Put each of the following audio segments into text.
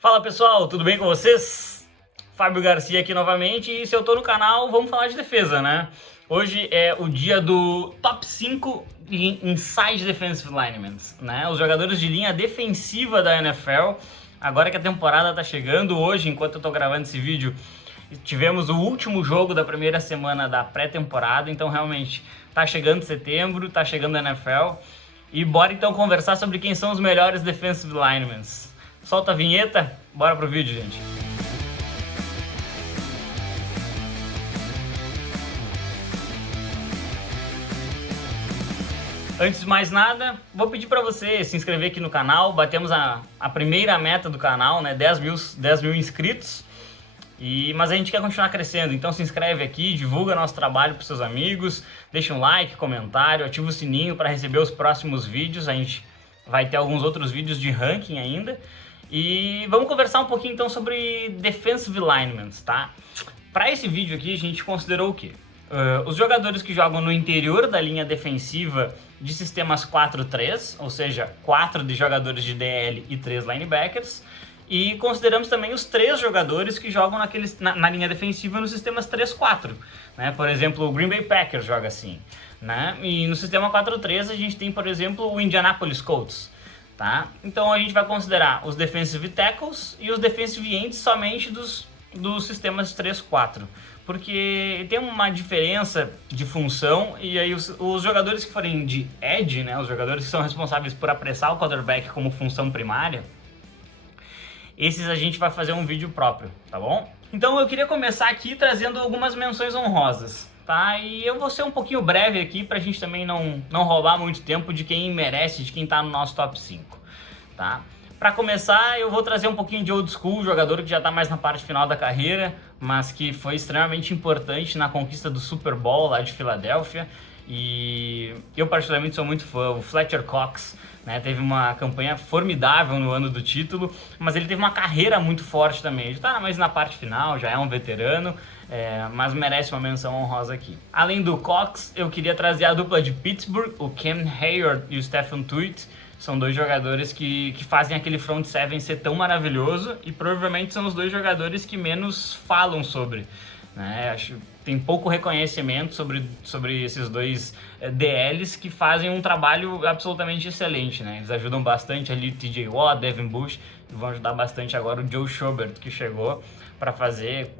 Fala pessoal, tudo bem com vocês? Fábio Garcia aqui novamente e se eu tô no canal, vamos falar de defesa, né? Hoje é o dia do top 5 inside defensive linemen, né? Os jogadores de linha defensiva da NFL. Agora que a temporada tá chegando, hoje, enquanto eu tô gravando esse vídeo, tivemos o último jogo da primeira semana da pré-temporada, então realmente tá chegando setembro, tá chegando a NFL. E bora então conversar sobre quem são os melhores defensive linemen. Solta a vinheta, bora pro vídeo, gente. Antes de mais nada, vou pedir para você se inscrever aqui no canal. Batemos a primeira meta do canal, né? 10 mil inscritos. Mas a gente quer continuar crescendo, então se inscreve aqui, divulga nosso trabalho para seus amigos, deixa um like, comentário, ativa o sininho para receber os próximos vídeos. A gente vai ter alguns outros vídeos de ranking ainda. E vamos conversar um pouquinho então sobre defensive linemen, tá? Para esse vídeo aqui a gente considerou o quê? Os jogadores que jogam no interior da linha defensiva de sistemas 4-3, ou seja, 4 de jogadores de DL e 3 linebackers. E consideramos também os 3 jogadores que jogam na linha defensiva nos sistemas 3-4. Né? Por exemplo, o Green Bay Packers joga assim. Né? E no sistema 4-3 a gente tem, por exemplo, o Indianapolis Colts. Tá? Então a gente vai considerar os defensive tackles e os defensive ends somente dos sistemas 3-4. Porque tem uma diferença de função e aí os jogadores que forem de edge, né? Os jogadores que são responsáveis por apressar o quarterback como função primária, esses a gente vai fazer um vídeo próprio, tá bom? Então eu queria começar aqui trazendo algumas menções honrosas, tá? E eu vou ser um pouquinho breve aqui pra gente também não roubar muito tempo de quem merece, de quem tá no nosso top 5, tá? Pra começar, eu vou trazer um pouquinho de old school, jogador que já tá mais na parte final da carreira, mas que foi extremamente importante na conquista do Super Bowl lá de Filadélfia. E eu particularmente sou muito fã, o Fletcher Cox, né, teve uma campanha formidável no ano do título, mas ele teve uma carreira muito forte também. Ele tá mais na parte final, já é um veterano, mas merece uma menção honrosa aqui. Além do Cox, eu queria trazer a dupla de Pittsburgh, o Cam Hayward e o Stephen Tuitt. São dois jogadores que fazem aquele front seven ser tão maravilhoso e provavelmente são os dois jogadores que menos falam sobre. Né? Acho que tem pouco reconhecimento sobre esses dois DLs que fazem um trabalho absolutamente excelente. Né? Eles ajudam bastante ali o TJ Watt, Devin Bush, e vão ajudar bastante agora o Joe Schobert, que chegou para fazer,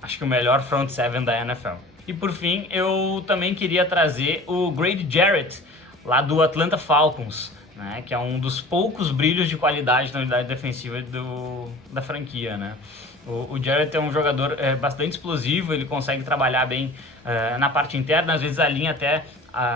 acho que o melhor front seven da NFL. E por fim, eu também queria trazer o Grady Jarrett, lá do Atlanta Falcons, né, que é um dos poucos brilhos de qualidade na unidade defensiva da franquia. Né? O Jarrett é um jogador bastante explosivo, ele consegue trabalhar bem na parte interna, às vezes a linha até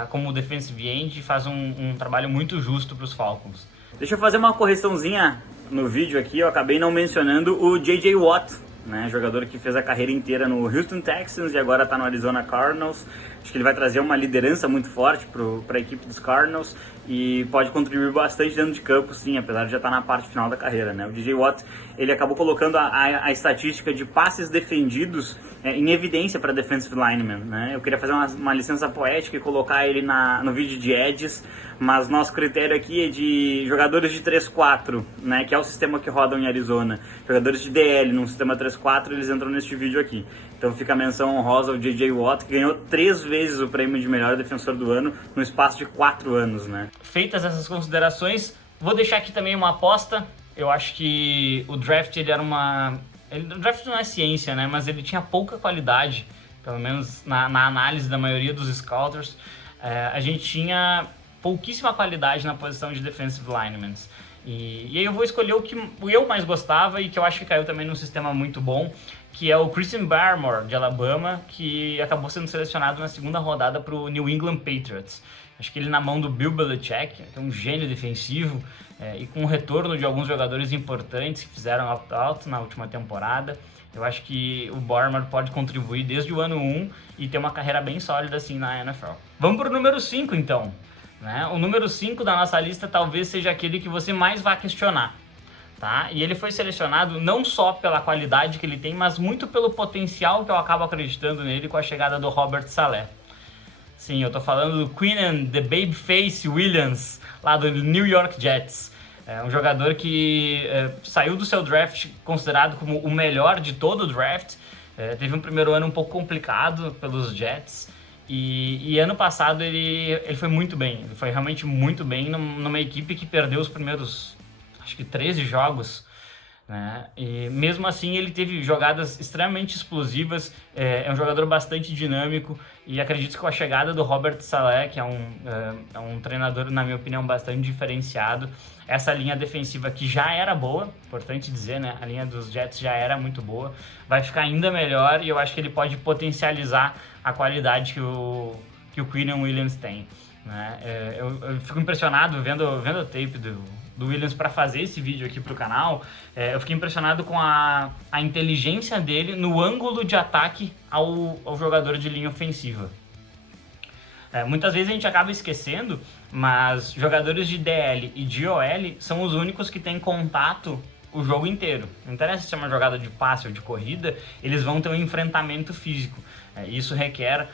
como defensive end faz um trabalho muito justo para os Falcons. Deixa eu fazer uma correçãozinha no vídeo aqui, eu acabei não mencionando o J.J. Watt, né, jogador que fez a carreira inteira no Houston Texans e agora está no Arizona Cardinals. Acho que ele vai trazer uma liderança muito forte para a equipe dos Cardinals e pode contribuir bastante dentro de campo, sim, apesar de já estar na parte final da carreira. Né? O DJ Watt, ele acabou colocando a estatística de passes defendidos em evidência para defensive lineman. Né? Eu queria fazer uma licença poética e colocar ele no vídeo de edges, mas nosso critério aqui é de jogadores de 3-4, né, que é o sistema que rodam em Arizona. Jogadores de DL num sistema 3-4, eles entram neste vídeo aqui. Então fica a menção honrosa ao J.J. Watt, que ganhou 3 vezes o prêmio de melhor defensor do ano no espaço de 4 anos, né? Feitas essas considerações, vou deixar aqui também uma aposta. Eu acho que o draft, o draft não é ciência, né? Mas ele tinha pouca qualidade, pelo menos na análise da maioria dos scouters. A gente tinha pouquíssima qualidade na posição de defensive linemen. E aí eu vou escolher o que eu mais gostava e que eu acho que caiu também num sistema muito bom, que é o Christian Barmore, de Alabama, que acabou sendo selecionado na segunda rodada para o New England Patriots. Acho que ele na mão do Bill Belichick, que é um gênio defensivo, e com o retorno de alguns jogadores importantes que fizeram opt-out na última temporada, eu acho que o Barmore pode contribuir desde o ano 1 e ter uma carreira bem sólida assim na NFL. Vamos para o número 5 então. Né? O número 5 da nossa lista talvez seja aquele que você mais vai questionar. Tá? E ele foi selecionado não só pela qualidade que ele tem, mas muito pelo potencial que eu acabo acreditando nele com a chegada do Robert Saleh. Sim, eu tô falando do Quinnen, the Babyface Williams, lá do New York Jets. É um jogador que saiu do seu draft considerado como o melhor de todo o draft. Teve um primeiro ano um pouco complicado pelos Jets. E ano passado ele foi muito bem. Ele foi realmente muito bem numa equipe que perdeu os primeiros, acho que 13 jogos. Né? E mesmo assim ele teve jogadas extremamente explosivas, é um jogador bastante dinâmico, e acredito que com a chegada do Robert Saleh, que é um treinador, na minha opinião, bastante diferenciado, essa linha defensiva que já era boa, importante dizer, né? A linha dos Jets já era muito boa, vai ficar ainda melhor, e eu acho que ele pode potencializar a qualidade que o Quinnen Williams tem. Né? Eu fico impressionado vendo a tape do Williams para fazer esse vídeo aqui pro canal. Eu fiquei impressionado com a inteligência dele no ângulo de ataque ao jogador de linha ofensiva. Muitas vezes a gente acaba esquecendo, mas jogadores de DL e de OL são os únicos que têm contato o jogo inteiro. Não interessa se é uma jogada de passe ou de corrida, eles vão ter um enfrentamento físico. Isso requer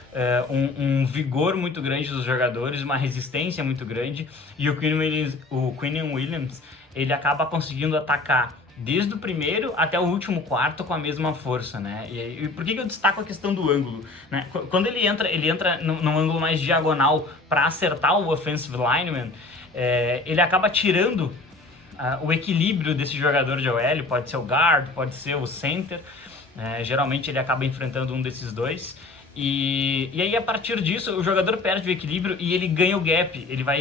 um vigor muito grande dos jogadores, uma resistência muito grande, e o Quinnen Williams ele acaba conseguindo atacar desde o primeiro até o último quarto com a mesma força, né? E por que eu destaco a questão do ângulo? Né? Quando ele entra num ângulo mais diagonal para acertar o offensive lineman, ele acaba tirando o equilíbrio desse jogador de OL, pode ser o guard, pode ser o center, geralmente ele acaba enfrentando um desses dois, e aí a partir disso o jogador perde o equilíbrio e ele ganha o gap, ele vai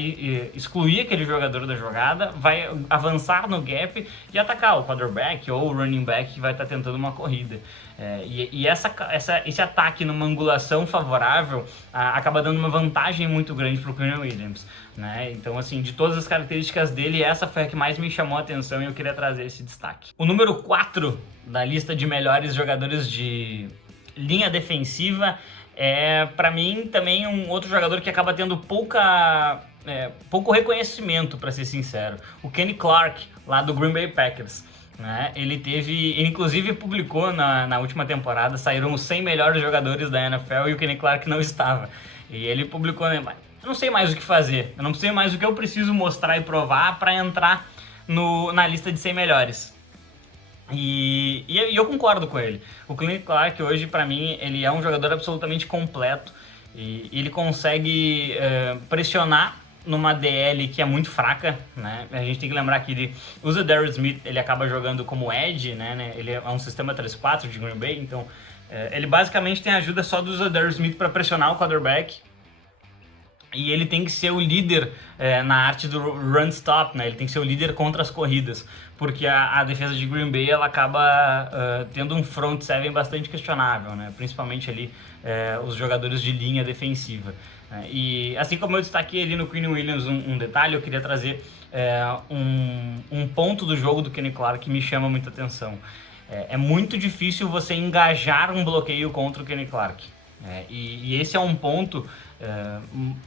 excluir aquele jogador da jogada, vai avançar no gap e atacar o quarterback ou o running back que vai estar tentando uma corrida. Esse ataque numa angulação favorável acaba dando uma vantagem muito grande para o Quinnen Williams. Né? Então, assim, de todas as características dele, essa foi a que mais me chamou a atenção e eu queria trazer esse destaque. O número 4 da lista de melhores jogadores de linha defensiva para mim, também um outro jogador que acaba tendo pouco reconhecimento, para ser sincero. O Kenny Clark, lá do Green Bay Packers. Né? Ele inclusive publicou na última temporada, saíram os 100 melhores jogadores da NFL e o Kenny Clark não estava. E ele publicou, né? Eu não sei mais o que fazer, eu não sei mais o que eu preciso mostrar e provar para entrar na lista de 100 melhores. E eu concordo com ele. O Kenny Clark hoje, para mim, ele é um jogador absolutamente completo e ele consegue pressionar numa DL que é muito fraca, né? A gente tem que lembrar que ele usa o Darius Smith, ele acaba jogando como edge, né? Ele é um sistema 3-4 de Green Bay, então ele basicamente tem a ajuda só do Darius Smith para pressionar o quarterback. E ele tem que ser o líder na arte do run-stop, né? Ele tem que ser o líder contra as corridas, porque a defesa de Green Bay ela acaba tendo um front seven bastante questionável, né? Principalmente ali os jogadores de linha defensiva. E assim como eu destaquei ali no Quinnen Williams um detalhe, eu queria trazer um ponto do jogo do Kenny Clark que me chama muita atenção. É muito difícil você engajar um bloqueio contra o Kenny Clark. E esse é um ponto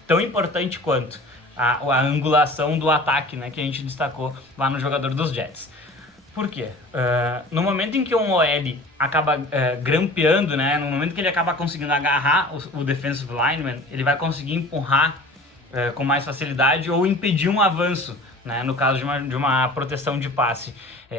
tão importante quanto a angulação do ataque, né, que a gente destacou lá no jogador dos Jets. Por quê? No momento em que um OL acaba grampeando, né, no momento que ele acaba conseguindo agarrar o defensive lineman, ele vai conseguir empurrar com mais facilidade ou impedir um avanço, né, no caso de uma proteção de passe.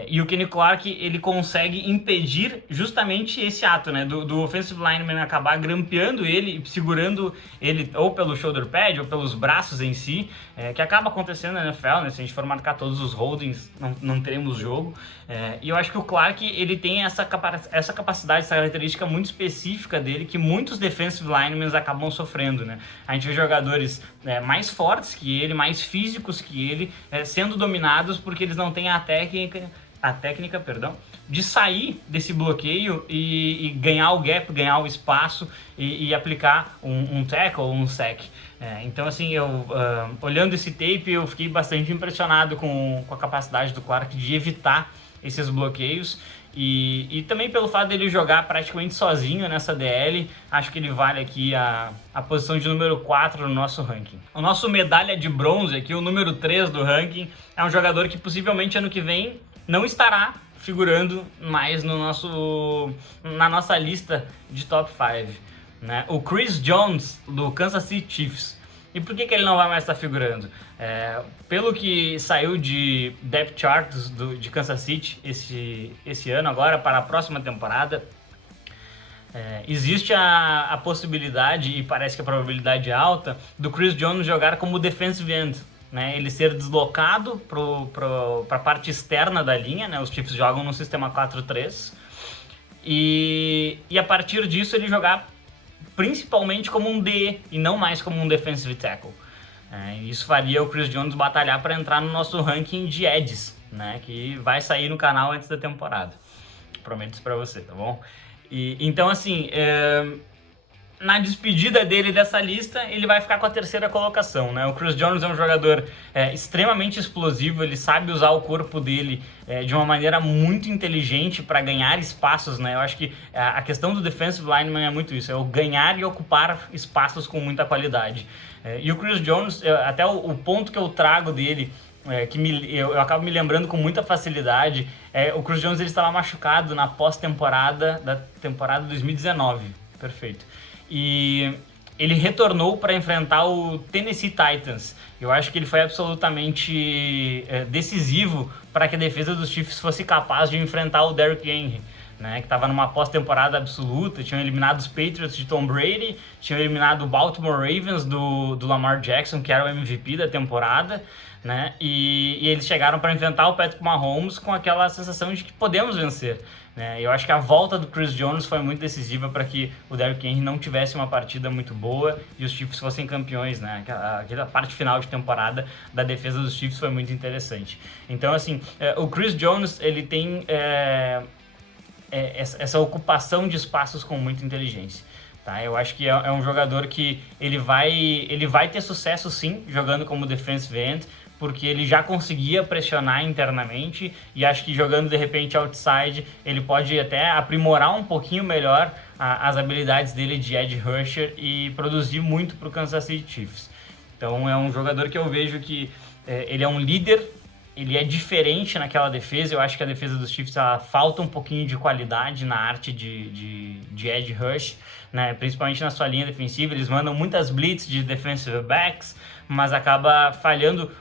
E o Kenny Clark, ele consegue impedir justamente esse ato, né, do offensive lineman acabar grampeando ele, segurando ele ou pelo shoulder pad ou pelos braços em si, que acaba acontecendo na NFL, né, se a gente for marcar todos os holdings, não teremos jogo. E eu acho que o Clark, ele tem essa capacidade, essa característica muito específica dele, que muitos defensive linemen acabam sofrendo, né. A gente vê jogadores mais fortes que ele, mais físicos que ele, sendo dominados porque eles não têm a técnica de sair desse bloqueio e ganhar o gap, ganhar o espaço e aplicar um tackle ou um sack. Então, assim, olhando esse tape, eu fiquei bastante impressionado com a capacidade do Clark de evitar esses bloqueios. E também pelo fato dele jogar praticamente sozinho nessa DL, acho que ele vale aqui a posição de número 4 no nosso ranking. O nosso medalha de bronze aqui, o número 3 do ranking, é um jogador que possivelmente ano que vem não estará figurando mais na nossa lista de top 5. Né? O Chris Jones, do Kansas City Chiefs. E por que ele não vai mais estar figurando? Pelo que saiu de depth charts de Kansas City esse ano agora para a próxima temporada, existe a possibilidade, e parece que a probabilidade é alta, do Chris Jones jogar como defensive end, né? Ele ser deslocado para a parte externa da linha, né? Os Chiefs jogam no sistema 4-3, e a partir disso ele jogar principalmente como um DE e não mais como um defensive tackle. Isso faria o Chris Jones batalhar para entrar no nosso ranking de edges, né? Que vai sair no canal antes da temporada. Prometo isso para você, tá bom? Então, assim, na despedida dele dessa lista, ele vai ficar com a terceira colocação, né? O Chris Jones é um jogador extremamente explosivo, ele sabe usar o corpo dele de uma maneira muito inteligente para ganhar espaços, né? Eu acho que a questão do defensive lineman é muito isso, é o ganhar e ocupar espaços com muita qualidade. E o Chris Jones, até o ponto que eu trago dele, eu acabo me lembrando com muita facilidade, o Chris Jones ele estava machucado na pós-temporada da temporada 2019, perfeito. E ele retornou para enfrentar o Tennessee Titans. Eu acho que ele foi absolutamente decisivo para que a defesa dos Chiefs fosse capaz de enfrentar o Derrick Henry, né, que estava numa pós-temporada absoluta. Tinham eliminado os Patriots de Tom Brady, tinham eliminado o Baltimore Ravens do Lamar Jackson, que era o MVP da temporada, né, e eles chegaram para enfrentar o Patrick Mahomes com aquela sensação de que podemos vencer. Eu acho que a volta do Chris Jones foi muito decisiva para que o Derrick Henry não tivesse uma partida muito boa e os Chiefs fossem campeões, né? Aquela parte final de temporada da defesa dos Chiefs foi muito interessante. Então, assim, o Chris Jones, ele tem essa ocupação de espaços com muita inteligência. Tá? Eu acho que é um jogador que ele vai ter sucesso, sim, jogando como defensive end, porque ele já conseguia pressionar internamente, e acho que jogando de repente outside ele pode até aprimorar um pouquinho melhor as habilidades dele de edge rusher e produzir muito para o Kansas City Chiefs. Então é um jogador que eu vejo que ele é um líder, ele é diferente naquela defesa. Eu acho que a defesa dos Chiefs falta um pouquinho de qualidade na arte de edge rush, né? Principalmente na sua linha defensiva. Eles mandam muitas blitz de defensive backs, mas acaba falhando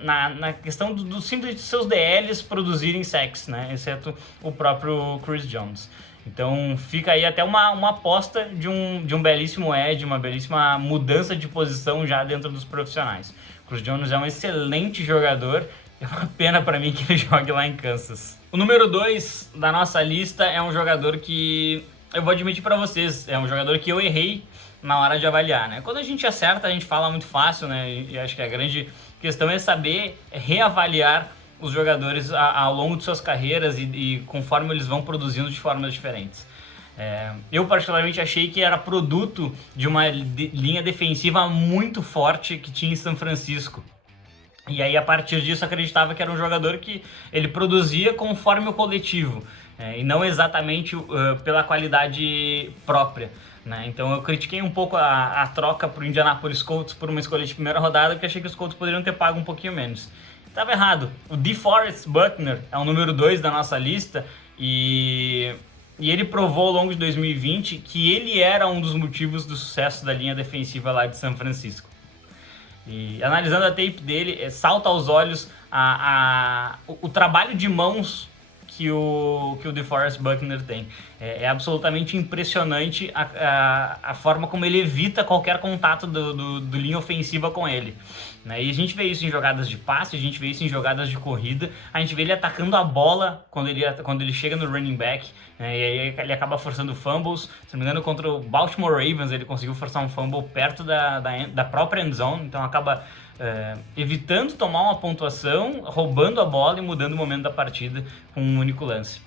na questão do simples de seus DLs produzirem sacks, né? Exceto o próprio Chris Jones. Então fica aí até uma aposta de um belíssimo edge, uma belíssima mudança de posição já dentro dos profissionais. O Chris Jones é um excelente jogador, é uma pena para mim que ele jogue lá em Kansas. O número 2 da nossa lista é um jogador que, eu vou admitir para vocês, é um jogador que eu errei na hora de avaliar, né? Quando a gente acerta, a gente fala muito fácil, né? E acho que a grande questão é saber reavaliar os jogadores ao longo de suas carreiras e conforme eles vão produzindo de formas diferentes. Eu particularmente achei que era produto de uma linha defensiva muito forte que tinha em São Francisco. E aí, a partir disso, acreditava que era um jogador que ele produzia conforme o coletivo, e não exatamente pela qualidade própria, né? Então eu critiquei um pouco a troca para o Indianapolis Colts por uma escolha de primeira rodada, porque achei que os Colts poderiam ter pago um pouquinho menos. Estava errado. O DeForest Buckner é o número 2 da nossa lista, e ele provou ao longo de 2020 que ele era um dos motivos do sucesso da linha defensiva lá de São Francisco. E analisando a tape dele, salta aos olhos o trabalho de mãos que o DeForest Buckner tem. É absolutamente impressionante a forma como ele evita qualquer contato do linha ofensiva com ele, né? E a gente vê isso em jogadas de passe, a gente vê isso em jogadas de corrida, a gente vê ele atacando a bola quando ele chega no running back, né? E aí ele acaba forçando fumbles. Se não me engano, contra o Baltimore Ravens ele conseguiu forçar um fumble perto da própria end zone, então acaba evitando tomar uma pontuação, roubando a bola e mudando o momento da partida com um único lance,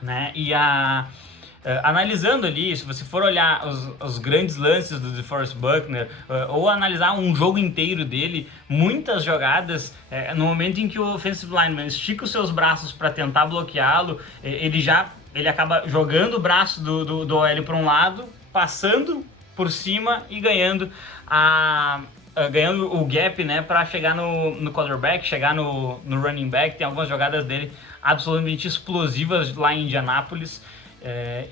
né? E analisando ali, se você for olhar os grandes lances do DeForest Buckner, ou analisar um jogo inteiro dele, muitas jogadas, no momento em que o offensive lineman estica os seus braços para tentar bloqueá-lo, ele acaba jogando o braço do OL para um lado, passando por cima e ganhando o gap, né, para chegar no quarterback, chegar no running back. Tem algumas jogadas dele absolutamente explosivas lá em Indianápolis.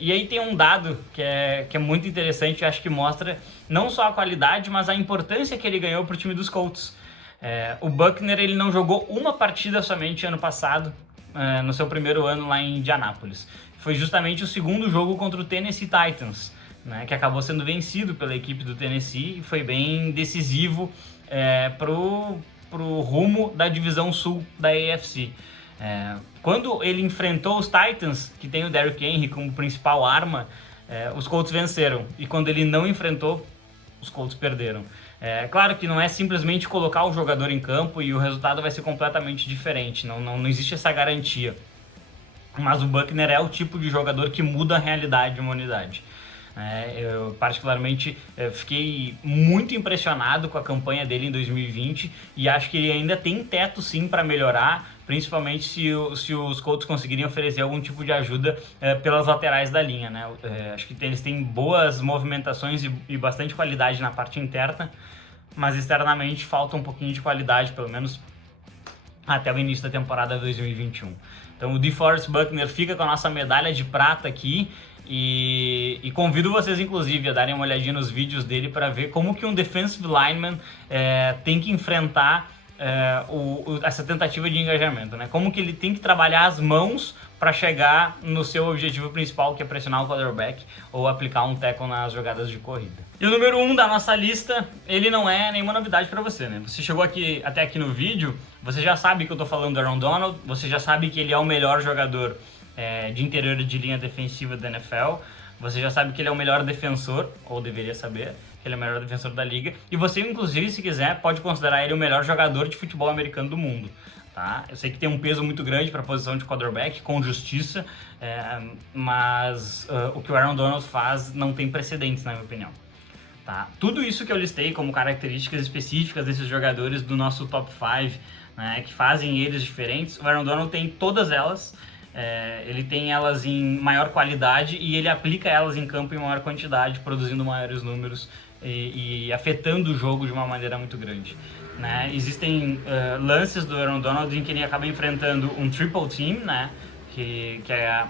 E aí tem um dado que é muito interessante, acho que mostra não só a qualidade, mas a importância que ele ganhou para o time dos Colts. O Buckner, ele não jogou uma partida somente ano passado, no seu primeiro ano lá em Indianápolis. Foi justamente o segundo jogo contra o Tennessee Titans, né, que acabou sendo vencido pela equipe do Tennessee e foi bem decisivo pro rumo da divisão sul da AFC. Quando ele enfrentou os Titans, que tem o Derrick Henry como principal arma, os Colts venceram. E quando ele não enfrentou, os Colts perderam. Claro que não é simplesmente colocar o jogador em campo e o resultado vai ser completamente diferente. Não existe essa garantia. Mas o Buckner é o tipo de jogador que muda a realidade de uma unidade. Eu particularmente fiquei muito impressionado com a campanha dele em 2020 e acho que ele ainda tem teto sim para melhorar, principalmente se os Colts conseguirem oferecer algum tipo de ajuda pelas laterais da linha, né? Acho que eles têm boas movimentações e bastante qualidade na parte interna, mas externamente falta um pouquinho de qualidade, pelo menos até o início da temporada 2021. Então o DeForest Buckner fica com a nossa medalha de prata aqui e convido vocês inclusive a darem uma olhadinha nos vídeos dele para ver como que um defensive lineman tem que enfrentar essa tentativa de engajamento, né? Como que ele tem que trabalhar as mãos para chegar no seu objetivo principal, que é pressionar o quarterback ou aplicar um tackle nas jogadas de corrida. E o número 1 da nossa lista, ele não é nenhuma novidade para você, né? Você chegou até aqui no vídeo, você já sabe que eu tô falando do Aaron Donald, você já sabe que ele é o melhor jogador de interior de linha defensiva da NFL, você já sabe que ele é o melhor defensor, ou deveria saber, que ele é o melhor defensor da liga, e você, inclusive, se quiser, pode considerar ele o melhor jogador de futebol americano do mundo. Tá? Eu sei que tem um peso muito grande para a posição de quarterback, com justiça, mas o que o Aaron Donald faz não tem precedentes, na minha opinião. Tá? Tudo isso que eu listei como características específicas desses jogadores do nosso top 5, né, que fazem eles diferentes, o Aaron Donald tem todas elas, ele tem elas em maior qualidade e ele aplica elas em campo em maior quantidade, produzindo maiores números e afetando o jogo de uma maneira muito grande. Né? Existem lances do Aaron Donald em que ele acaba enfrentando um triple team, né? que é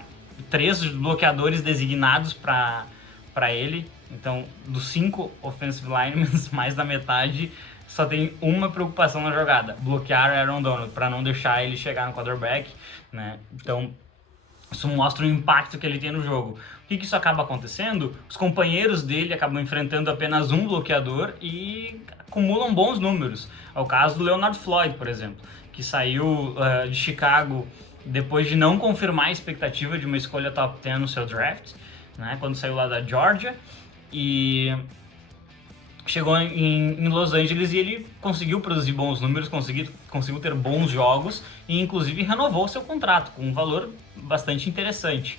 3 bloqueadores designados para ele. Então, dos 5 offensive linemen, mais da metade só tem uma preocupação na jogada: bloquear o Aaron Donald, para não deixar ele chegar no quarterback, né? Então, isso mostra o impacto que ele tem no jogo. O que isso acaba acontecendo? Os companheiros dele acabam enfrentando apenas um bloqueador e acumulam bons números. É o caso do Leonard Floyd, por exemplo, que saiu de Chicago depois de não confirmar a expectativa de uma escolha top 10 no seu draft, né, quando saiu lá da Georgia, e chegou em Los Angeles e ele conseguiu produzir bons números, conseguiu ter bons jogos e inclusive renovou seu contrato com um valor bastante interessante.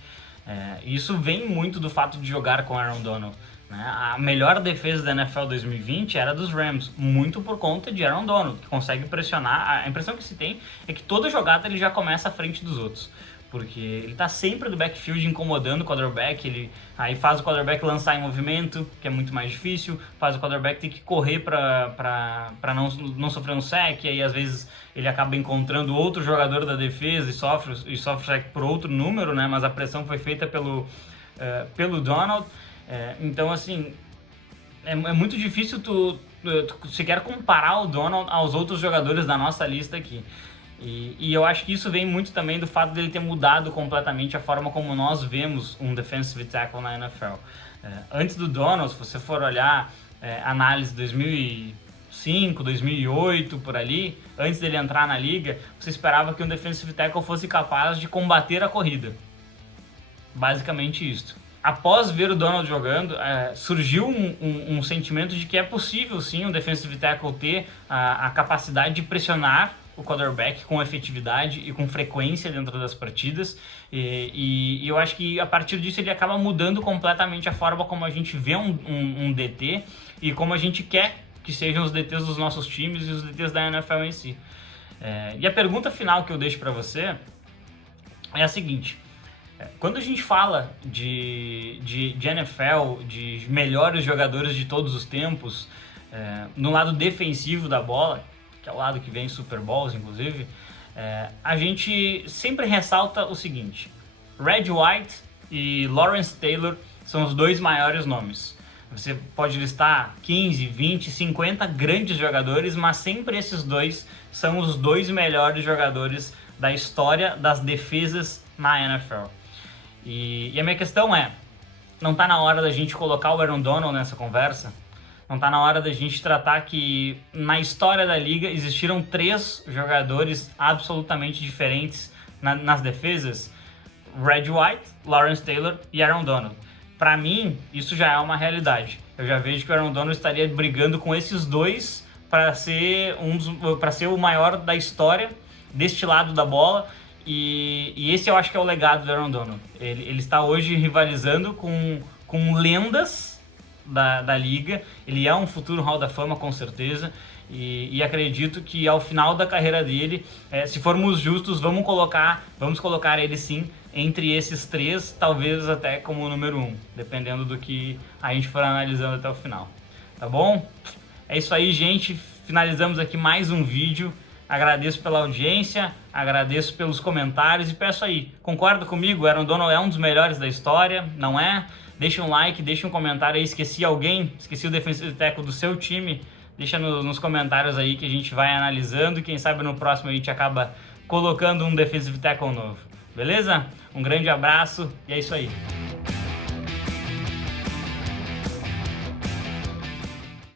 Isso vem muito do fato de jogar com Aaron Donald. Né? A melhor defesa da NFL 2020 era dos Rams, muito por conta de Aaron Donald, que consegue pressionar. A impressão que se tem é que toda jogada ele já começa à frente dos outros, porque ele tá sempre do backfield incomodando o quarterback, ele aí faz o quarterback lançar em movimento, que é muito mais difícil, faz o quarterback ter que correr para não sofrer um sack, e aí às vezes ele acaba encontrando outro jogador da defesa e sofre sack por outro número, né? Mas a pressão foi feita pelo Donald. Então, assim, é muito difícil tu sequer comparar o Donald aos outros jogadores da nossa lista aqui. E eu acho que isso vem muito também do fato dele ter mudado completamente a forma como nós vemos um defensive tackle na NFL. Antes do Donald, se você for olhar análise 2005, 2008, por ali, antes dele entrar na liga, você esperava que um defensive tackle fosse capaz de combater a corrida. Basicamente isso. Após ver o Donald jogando, surgiu um sentimento de que é possível sim um defensive tackle ter a capacidade de pressionar o quarterback com efetividade e com frequência dentro das partidas, e eu acho que a partir disso ele acaba mudando completamente a forma como a gente vê um DT e como a gente quer que sejam os DTs dos nossos times e os DTs da NFL em si. E a pergunta final que eu deixo para você é a seguinte: quando a gente fala de NFL, de melhores jogadores de todos os tempos, no lado defensivo da bola, que é o lado que vem Super Bowls, inclusive, a gente sempre ressalta o seguinte: Red White e Lawrence Taylor são os dois maiores nomes. Você pode listar 15, 20, 50 grandes jogadores, mas sempre esses dois são os dois melhores jogadores da história das defesas na NFL. E a minha questão é, não está na hora da gente colocar o Aaron Donald nessa conversa? Não está na hora da gente tratar que na história da liga existiram 3 jogadores absolutamente diferentes nas defesas? Red White, Lawrence Taylor e Aaron Donald. Para mim, isso já é uma realidade. Eu já vejo que o Aaron Donald estaria brigando com esses dois para ser o maior da história deste lado da bola. E esse eu acho que é o legado do Aaron Donald. Ele está hoje rivalizando com lendas da liga. Ele é um futuro Hall da Fama, com certeza. E acredito que ao final da carreira dele, se formos justos, vamos colocar ele sim entre esses 3, talvez até como o número 1, dependendo do que a gente for analisando até o final. Tá bom? É isso aí, gente. Finalizamos aqui mais um vídeo. Agradeço pela audiência, agradeço pelos comentários e peço aí, concorda comigo? O Aaron Donald é um dos melhores da história, não é? Deixa um like, deixa um comentário aí. Esqueci alguém? Esqueci o defensive tackle do seu time? Deixa nos comentários aí que a gente vai analisando e quem sabe no próximo a gente acaba colocando um defensive tackle novo. Beleza? Um grande abraço e é isso aí.